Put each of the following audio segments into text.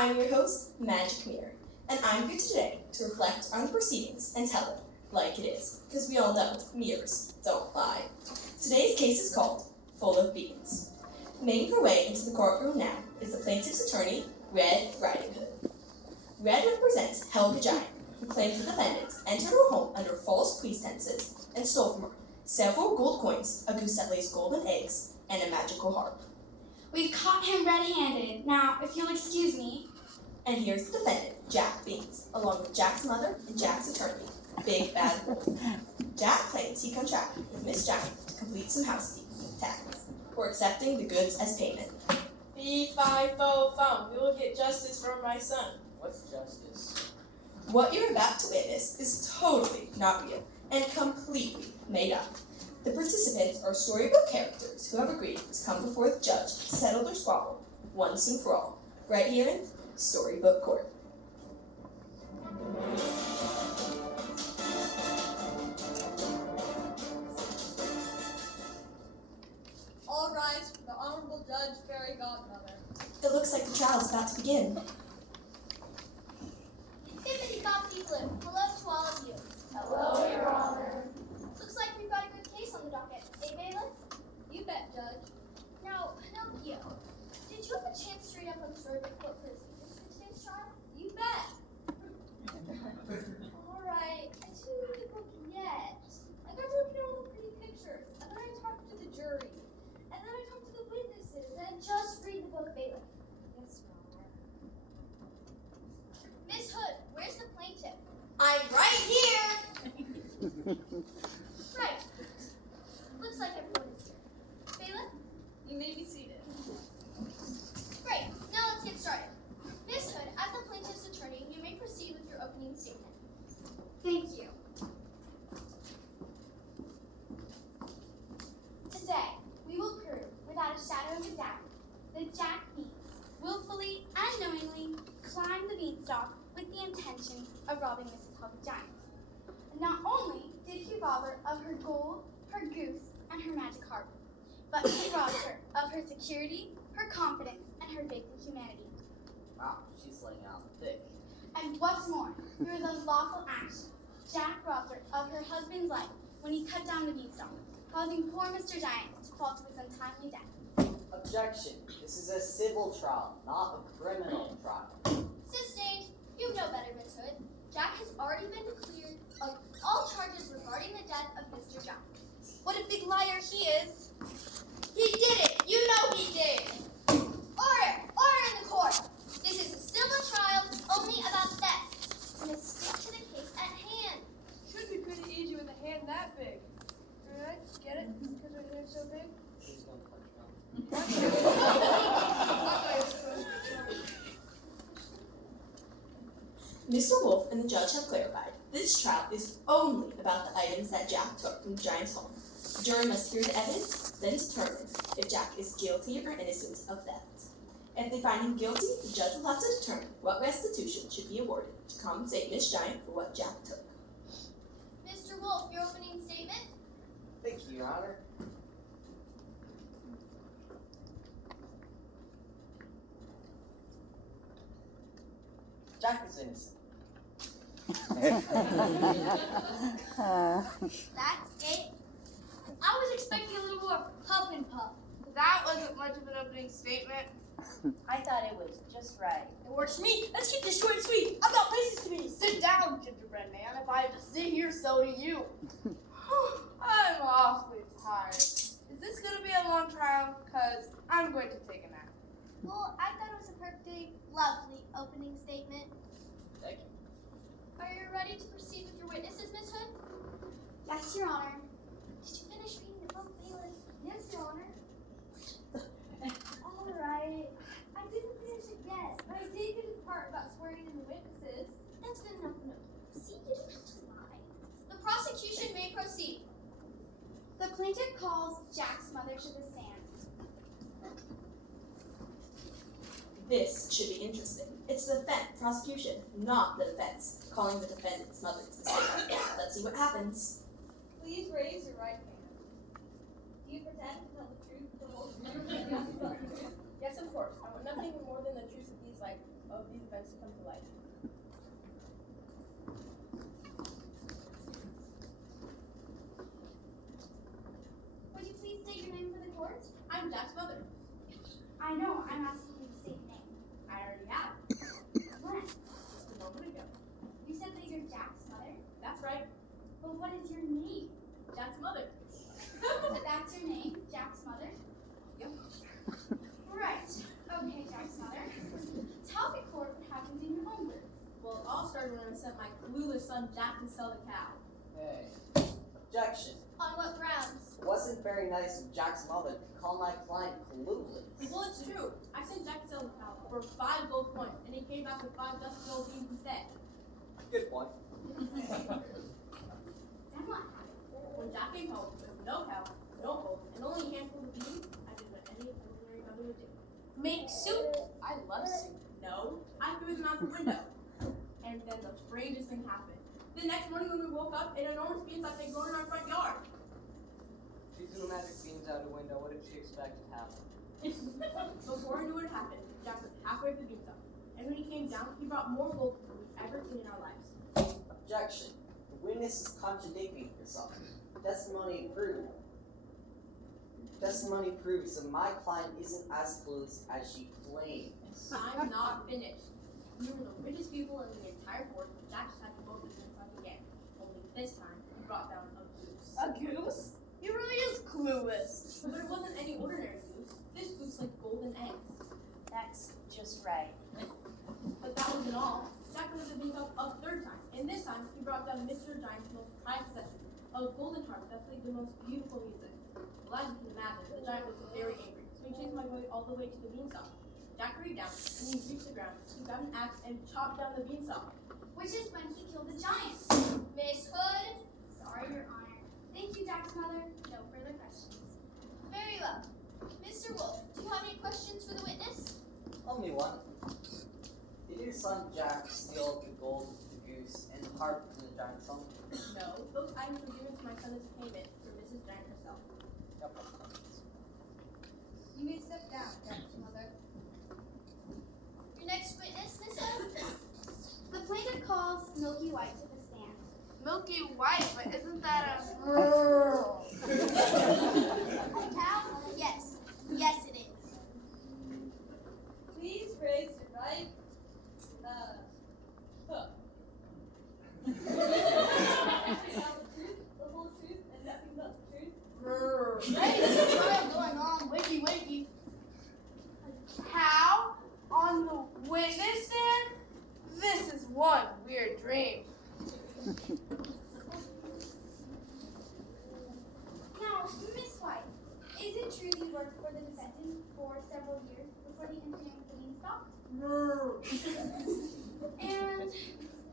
I'm your host, Magic Mirror, and I'm here today to reflect on the proceedings and tell it like it is, because we all know mirrors don't lie. Today's case is called Full of Beans. Making her way into the courtroom now is the plaintiff's attorney, Red Riding Hood. Red represents Helga Giant, who claims the defendants entered her home under false pretenses and stole from her several gold coins, a goose that lays golden eggs, and a magical harp. We've caught him red-handed. Now, if you'll excuse me. And here's the defendant, Jack Beans, along with Jack's mother and Jack's attorney, Big Bad Wolf. Jack claims he contracted with Miss Giant to complete some housekeeping tasks for accepting the goods as payment. Fee, fi, fo, fum. We will get justice for my son. What's justice? What you're about to witness is totally not real and completely made up. The participants are storybook characters who have agreed to come before the judge to settle their squabble once and for all, right here in Storybook Court. All rise for the Honorable Judge, Fairy Godmother. It looks like the trial is about to begin. Bippity-boppity blue. Hello to all of you. Hello, Your Honor. Looks like we've got a good case on the docket. Eh, bailiff? You bet, Judge. Now, Pinocchio, did you have a chance to read up on Storybook Court proceedings for today's trial? You bet. All right. I didn't read the book yet. I got to look at all the pretty pictures, and then I talked to the jury, and then I talked to the witnesses, and just read the book, bailiff. Yes, Your Honor. Miss Hood, where's the plaintiff? I'm right here. Right. Looks like everyone is here. Bailiff? You may be seated. Great. Now let's get started. Miss Hood, as the plaintiff's attorney, you may proceed with your opening statement. Thank you. Today, we will prove, without a shadow of a doubt, that Jack Beans willfully and knowingly climbed the beanstalk with the intention of robbing Mrs. Helga Giant. And not only did he rob her of her gold, her goose, and her magic harp, but he robbed her of her security, her confidence, and her faith in humanity. Wow, she's laying out thick. And what's more, through his unlawful action, Jack robbed her of her husband's life when he cut down the beanstalk, causing poor Mr. Giant to fall to his untimely death. Objection. This is a civil trial, not a criminal trial. Sustained. You know better, Miss Hood. Jack has already been cleared of all charges regarding the death of Mr. Giant. What a big liar he is. He did it. You know he did. Order! Order in the court! This is a civil trial only about theft. We must stick to the case at hand. Should be pretty easy with a hand that big. Alright, get it? Because her hand's so big? She's going to punch me. I thought you were supposed to be charged. Mr. Wolf and the judge have clarified this trial is only about the items that Jack took from the Giant's home. The jury must hear the evidence, then determine if Jack is guilty or innocent of theft. If they find him guilty, the judge will have to determine what restitution should be awarded to compensate Miss Giant for what Jack took. Mr. Wolf, your opening statement? Thank you, Your Honor. Jack is innocent. That's it? I was expecting a little more puff and puff. That wasn't much of an opening statement. I thought it was just right. It works for me. Let's keep this short and sweet. I've got places to be. Sit down, gingerbread man. If I have to sit here, so do you. I'm awfully tired. Is this going to be a long trial? Because I'm going to take a nap. Well, I thought it was a perfectly lovely opening statement. Thank you. Are you ready to proceed with your witnesses, Miss Hood? Yes, Your Honor. Did you finish reading the book, bailiff? Yes, Your Honor. All right. I didn't finish it yet, but I did get to the part about swearing in the witnesses. That's good enough, Pinocchio. See, you don't have to lie. The prosecution may proceed. The plaintiff calls Jack's mother to the stand. This should be interesting. It's the prosecution, not the defense, calling the defendant's mother to the stand. Let's see what happens. Please raise your right hand. Do you pretend to tell the truth, the whole truth, Yes, of course. I wouldn't have nothing more than the truth of these events to come to light. Would you please state your name for the court? I'm Jack's mother. I know, I'm asking you to state your name. I already have. When? Just a moment ago. You said that you're Jack's mother, That's right, but what is your name? Jack's mother. That's your name, Jack's mother? Yep. Right. Okay, Jack's mother. Tell the court what happened in your own words. Well, it all started when I sent my clueless son Jack to sell the cow. Hey. Objection. On what grounds? It wasn't very nice of Jack's mother to call my client clueless. Well, it's true. I sent Jack to sell the cow for 5 gold coins, and he came back with 5 dusty gold beans instead. Good point. Then what happened? When Jack came home with no cow, no gold, and only a handful of beans, I did what any ordinary mother would do. Make soup. I love soup. No, I threw them out the window. And then the strangest thing happened. The next morning when we woke up, an enormous beanstalk had grown in our front yard. She threw magic beans out the window. What did she expect to happen? Before I knew what had happened, Jack was halfway up the beanstalk. And when he came down, he brought more gold than we've ever seen in our lives. Objection. The witness is contradicting herself. Testimony proved. Testimony proves that my client isn't as clueless as she claims. I'm not finished. We were the richest people in the entire fort, but Jack just had to vote the beanstalk again. Only this time, he brought down a goose. A goose? He really is clueless. But it wasn't any ordinary goose. This goose laid golden eggs. That's just right. But that wasn't all. Jack was the beanstalk a 3rd time, and this time he brought down Mr. Giant's most prized possession, a golden harp that played the most beautiful music. Well, as you can imagine, the giant was very angry, so he chased my boy all the way to the beanstalk. Jack hurried down, and when he reached the ground, he got an axe and chopped down the beanstalk. Which is when he killed the giant. Miss Hood. Sorry, Your Honor. Thank you, Jack's mother. No further questions. Very well. Mr. Wolf, do you have any questions for the witness? Only one. Did your son Jack steal the gold, the goose, and the harp from the giant's home? No, those items were given to my son as payment for Mrs. Giant herself. Yep. You may step down, Jack's mother. Your next witness, Miss Hood? The plaintiff calls Milky White to the stand. Milky White, but isn't that a... A cow? Yes. Yes, it is. Please raise your right foot. Tell the truth, the whole truth, and nothing but the truth. Hey, there's a trial going on. Wakey, wakey. How? On the witness stand? This is one weird dream. Now, Miss White, is it true you worked for the defendant for several years before the incident with the beanstalk? And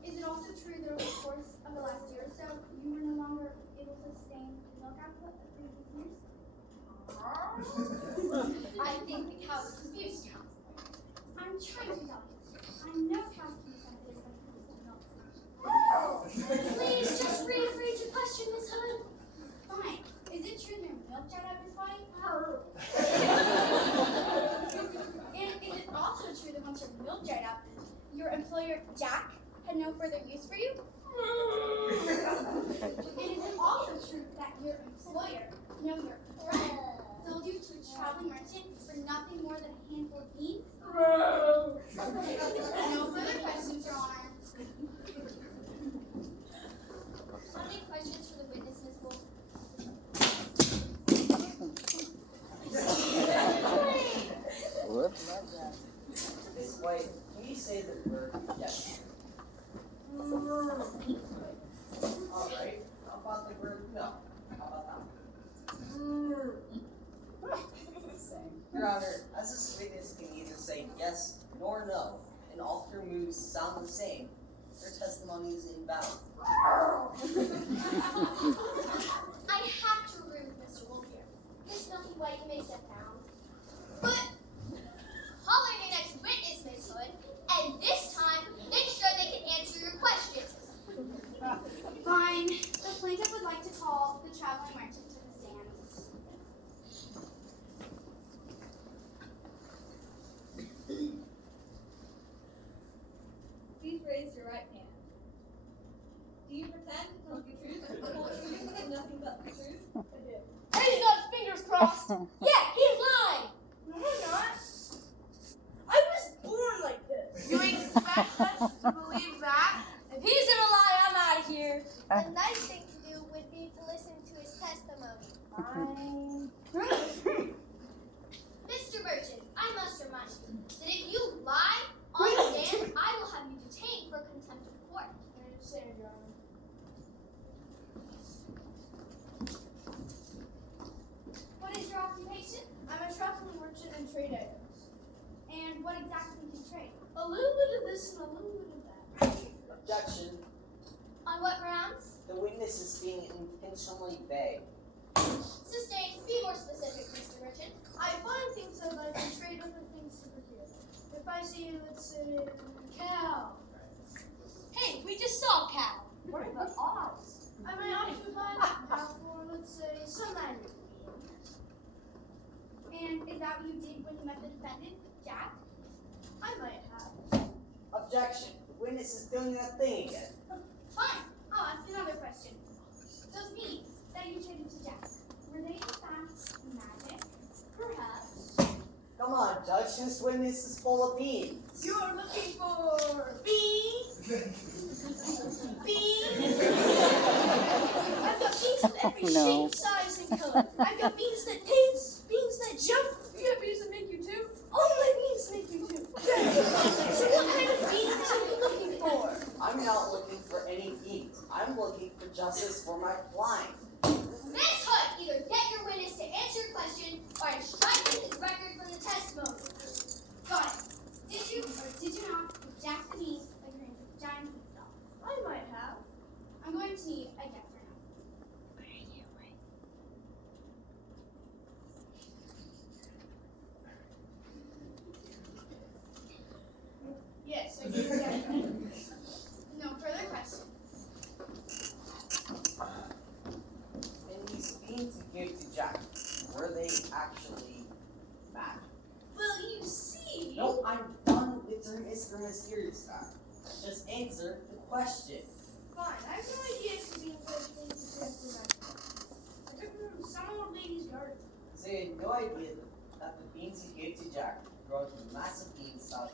is it also true that over the course of the last year or so, you were no longer able to sustain milk output of previous years? I think the cow is confused, Counselor. I'm trying to help you. I know cows can be sensitive when it comes to milk. Please just rephrase your question, Miss Hood. Fine. Is it true your milk dried up, Miss White? And is it also true that once your milk dried up, your employer, Jack, had no further use for you? And is it also true that your employer, no, your friend, sold you to a traveling merchant for nothing more than a handful of beans? No further questions, Your Honor. How many questions for the witness, Miss Wolf? Whoops. Miss White, can you say the word yes? Alright. How about the word no? How about that? Your Honor, as this witness can neither say yes nor no, and all of your moves sound the same, your testimony is invalid. I have to agree with Mr. Wolf here. Miss Milky White, you may step down. But call in your next witness, Miss Hood, and this time make sure they can answer your questions. Fine. The plaintiff would like to call the traveling merchant to the stand. Frost. Yeah, he's lying. No, I'm not. I was born like this. You expect us to believe that? If he's gonna lie, I'm out of here. The nice thing to do would be to listen to his testimony. Fine. Mr. Merchant, I must remind you that if you lie on the stand, I will have you detained for contempt of court. I understand, Your Honor. What is your occupation? I'm a traveling merchant and trade items. And what exactly do you trade? A little bit of this and a little bit of that. Objection. On what grounds? The witness is being intentionally vague. Sustained. Be more specific, Mr. Merchant. I find things that I can trade other things to procure. If I see, let's say, cow. Hey, we just saw Cal. What are the odds? I may occupy that cow for, let's say, some annual. And is that what you did when you met the defendant, Jack? I might have. Objection. The witness is doing that thing again. Fine. I'll ask another question. Those beans that you traded to Jack, were they in fact magic? Perhaps. Come on, Judge. This witness is full of beans. You're looking for beans? Beans? I've got beans of every No. shape, size, and color. I've got beans that dance, beans that jump. You got beans that make you too? All my beans make you too. So what kind of beans are you looking for? I'm not looking for any beans. I'm looking for justice for my client. Miss Hood, either get your witness to answer your question or I strike his record from the testimony. Got it. Did you or did you not give Jack the beans agreeing with the giant beanstalk? I might have. I'm going to need a yes or no. Yes, I do that. No further questions. And these beans you gave to Jack, were they actually magic? Well, you see. No, I'm done with Mr. Mysterious stuff. Just answer the question. Fine. I have no idea if the beans are things to transfer magic. I took them from some old lady's garden. So you had no idea that the beans you gave to Jack grew into massive beanstalk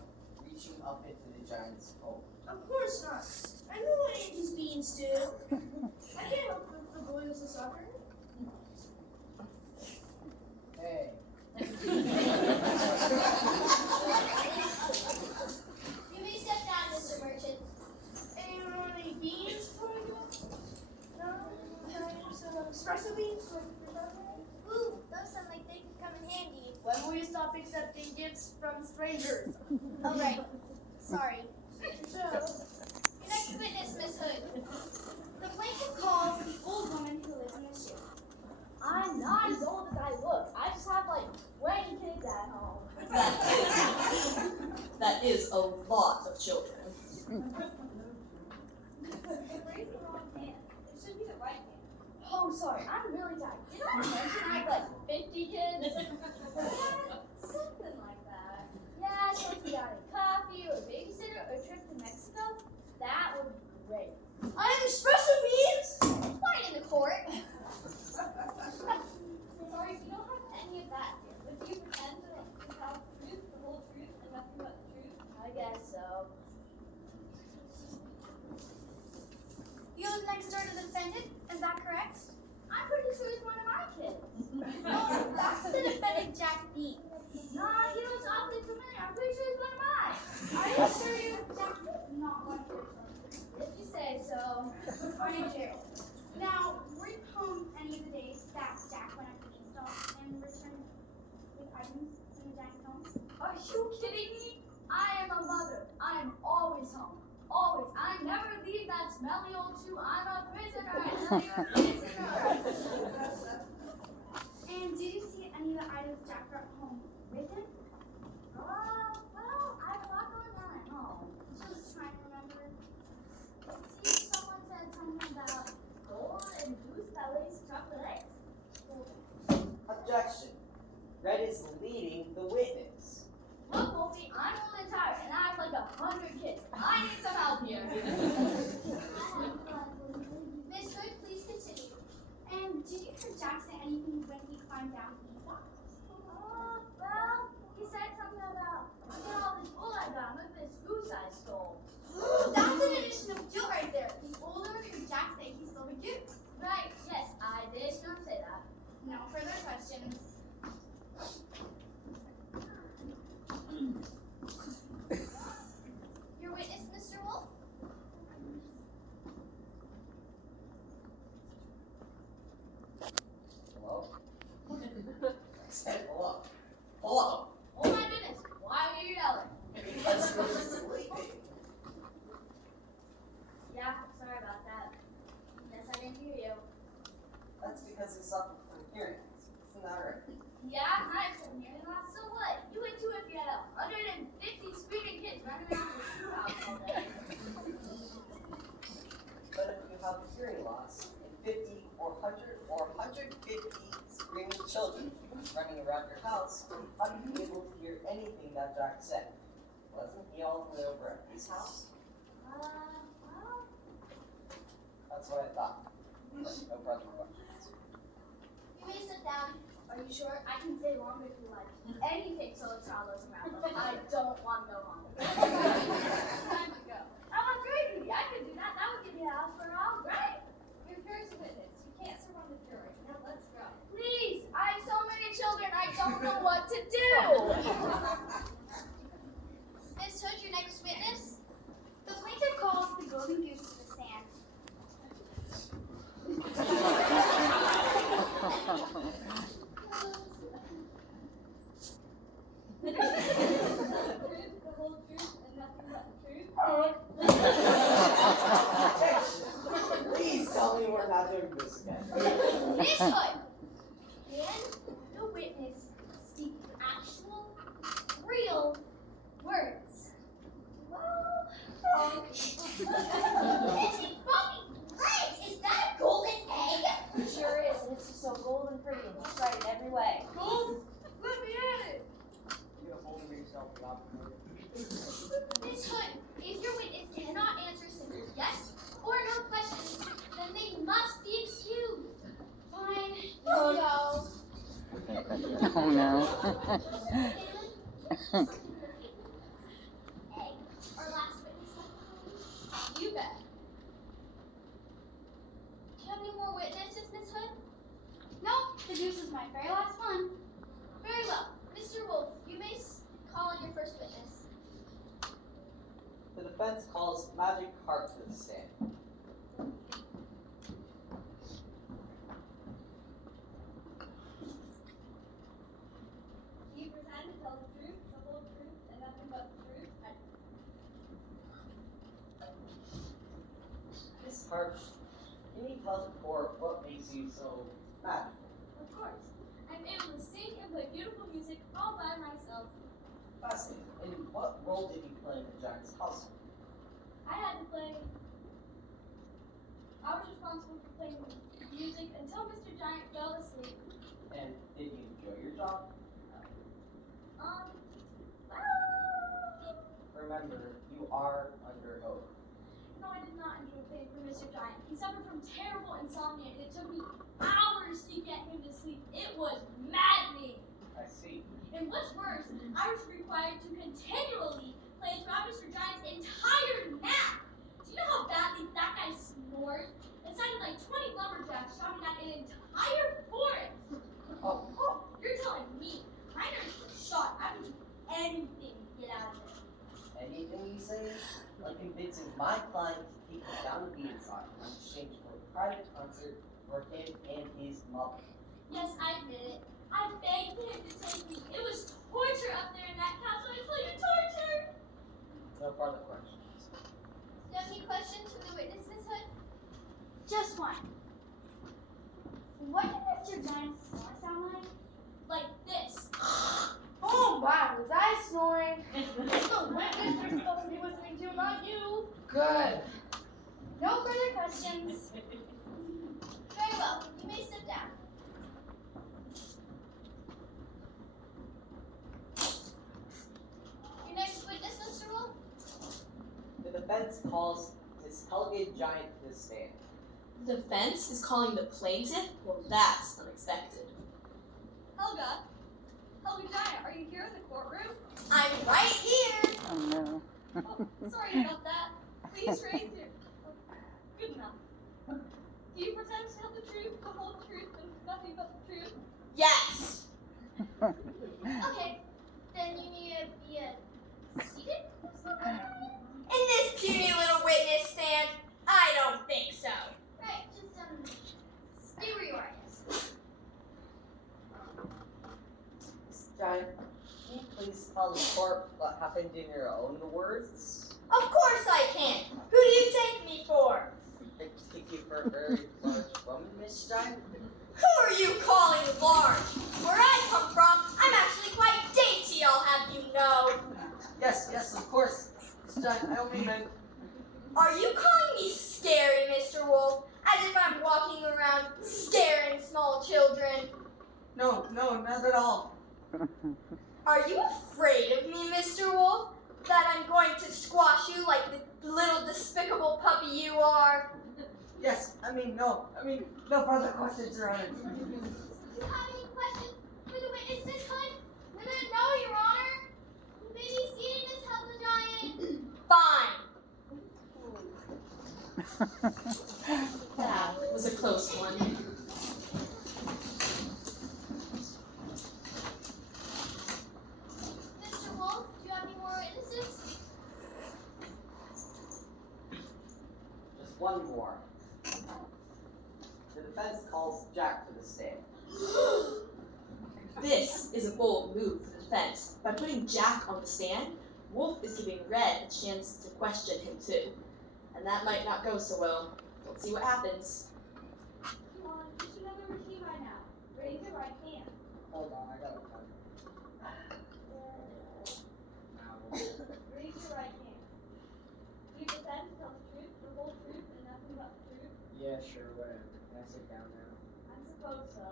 reaching up into the giant's hole. Of course not. I know what Auntie's beans do. I can't help the boys a sucker. Hey. You may step down, Mr. Merchant. Anyone want any beans for you? No? Some espresso beans for Ooh, those sound like they could come in handy. When will you stop accepting gifts from strangers? All right. Sorry. So, Your next witness, Miss Hood. The plaintiff calls the old woman who lives in the shoe. I'm not as old as I look. I just have like 20 kids at home. That is a lot of children. You raised the wrong hand. It should be the right hand. Oh, sorry. I'm really tired. Did I mention I have like 50 kids? Something like that. Yeah, so if you got a coffee or a babysitter or a trip to Mexico, that would be great. I have espresso beans! Quiet in the court. Sorry, if you don't have any of that here, would you pretend to tell the truth, the whole truth, and nothing but the truth? I guess so. You live next door to the defendant, is that correct? I'm pretty sure he's one of my kids. No, that's the defendant, Jack B. Nah, he looks awfully familiar. I'm pretty sure he's one of mine. Are you sure you're Jack B? Not one of your children. If you say so. Are you Gerald? Now, were you home any of the days that Jack went up to the beanstalk and returned with items in the giant's home? Are you kidding me? I am a mother. I am always home. Always. I never leave that smelly old shoe. I'm a prisoner. I tell you, a prisoner. And did you see any of the items Jack brought home with him? Well, I have a lot going on at home. Just trying to remember. It seems someone said something about gold and goose bellies, chocolate eggs. Objection. Red is leading the witness. Look, Wolfie, I'm old and tired, and I have like 100 kids. I need some help here. Miss Hood, please continue. And did you hear Jack say anything when he climbed down the Said hello. Hello. Oh my goodness, why are you yelling? Because you're sleeping. Yeah, sorry about that. Guess I didn't hear you. That's because you suffer from hearing loss. Isn't that right? Yeah, I have some hearing loss, so what? You would too if you had 150 screaming kids running around the shoe house all day. But if you have hearing loss and 50 or 100 or 150 screaming children running around your house, how do you be able to hear anything that Jack said? Wasn't he all the way over at his house? Well, That's what I thought. But no further questions. You may sit down. are you sure? I can stay longer if you like. Anything so a child doesn't around, but I don't want no longer. Time to go. Oh, I'm crazy. I could do that. That would give you a house for all, right? Your here's a witness. You can't serve on the jury. Now let's go. Please, I have so many children, I don't know what to do. Miss Hood, your next witness. The plaintiff calls the golden goose to the stand. The whole truth and nothing but the truth. Please tell me we're not doing this again. Miss Hood. Can the witness speak actual, real words? Well, it's Bobby. Right? Is that a golden egg? It sure is, and it's just so golden pretty and just right in every way. Let me at it. You're holding yourself up. Miss Hood, if your witness cannot answer simple yes or no questions, then they must be excused. Fine. No. Oh no. Egg. Our last witness. You bet. Do you have any more witnesses, Miss Hood? Nope, the goose is my very last one. Very well. Mr. Wolf, you may call on your first witness. The defense calls Magic Harp to the stand. Do you pretend to tell the truth, the whole truth, and nothing but the truth? Miss Harp, can you tell the court what makes you so magical? Of course. I'm able to sing and play beautiful music all by myself. Fascinating. And what role did you play in the Giant's household? I had to play. I was responsible for playing music until Mr. Giant fell asleep. And did you enjoy your job? Remember, you are under oath. No, I did not enjoy playing for Mr. Giant. He suffered from terrible insomnia, and it took me hours to get him to sleep. It was maddening. I see. And what's worse, I was required to continually play throughout Mr. Giant's entire nap. Do you know how badly that guy snores? It sounded like 20 lumberjacks shouting at an entire forest. Oh, You're telling me my nerves were shot. I would do anything to get out of it. anything you say, like convincing my client to take you down the beanstalk in exchange for a private concert for him and his mother. Yes, I did it. I begged him to take me. It was torture up there in that castle. I tell you, torture! No further questions. Do you have any questions for the witness, Miss Hood? Just one. What did Mr. Giant's snore sound like? Like this. Oh my, was I snoring? It's the witness you're supposed to be listening to, not you. Good. No further questions. Very well. You may sit down. Your next witness, Mr. Wolf. The defense calls this Helga Giant to the stand. The defense is calling the plaintiff? Well, that's unexpected. Helga Giant, are you here in the courtroom? I'm right here. Oh no. Oh, sorry about that. Please raise your. Good enough. Do you pretend to tell the truth, the whole truth, and nothing but the truth? Yes. Okay. Then you need to be seated or something? In this puny little witness stand? I don't think so. Right. Just stay where you are. Yes. Giant, can you please tell the court what happened in your own words? Of course I can. Who do you take me for? I take you for a very large woman, Miss Giant. Who are you calling large? Where I come from, I'm actually quite dainty, I'll have you know. Yes, of course. Miss Giant, I only meant... Are you calling me scary, Mr. Wolf? As if I'm walking around scaring small children? No, not at all. Are you afraid of me, Mr. Wolf? That I'm going to squash you like the little despicable puppy you are? Yes, no further questions, Your Honor. Do you have any questions for the witness this time? No, Your Honor. You may be seated, Miss Helga Giant. Fine. That was a close one. Mr. Wolf, do you have any more witnesses? Just one more. The defense calls Jack to the stand. This is a bold move for the defense. By putting Jack on the stand, Wolf is giving Red a chance to question him too. And that might not go so well. Let's see what happens. Come on, you should have a routine by now. Raise your right hand. Hold on, I got a pen. Raise your right hand. Do you pretend to tell the truth, the whole truth, and nothing but the truth? Yeah, sure, whatever. Can I sit down now? I suppose so.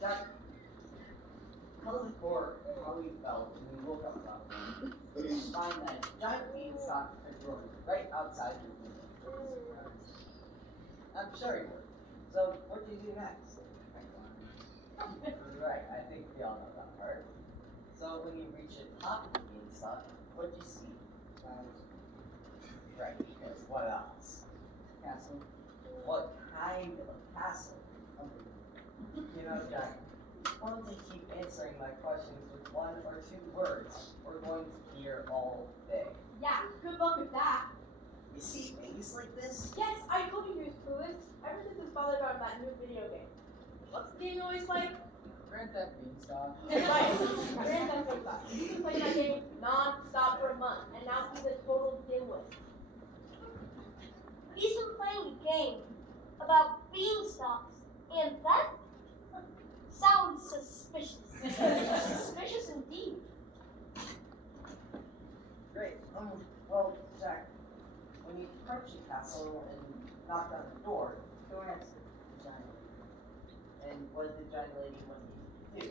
Jack, tell the court how you felt when you woke up that morning. You find that giant beanstalk had grown right outside your window. I'm sure you were. So, what did you do next? Right, I think we all know that part. So, when you reach the top of the beanstalk, what did you see? Right, because what else? Castle? What kind of a castle? You know, Jack, why don't you keep answering my questions with one or two words? We're going to hear all day. Yeah, good luck with that. You see things like this? Yes, I told you he was clueless ever since his father got him that new video game. What's the game always like? Grand Theft Beanstalk. Right, Grand Theft Auto. He's been playing that game non-stop for a month, and now he's a total dimwit. He's been playing a game about beanstalks, and that sounds suspicious. Suspicious indeed. Great. Well, Jack, when you approach the castle and knock on the door, who answered? The giant lady. And what did the giant lady want you to do?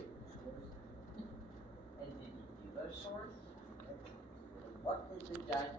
And did you do those chores? What did the giant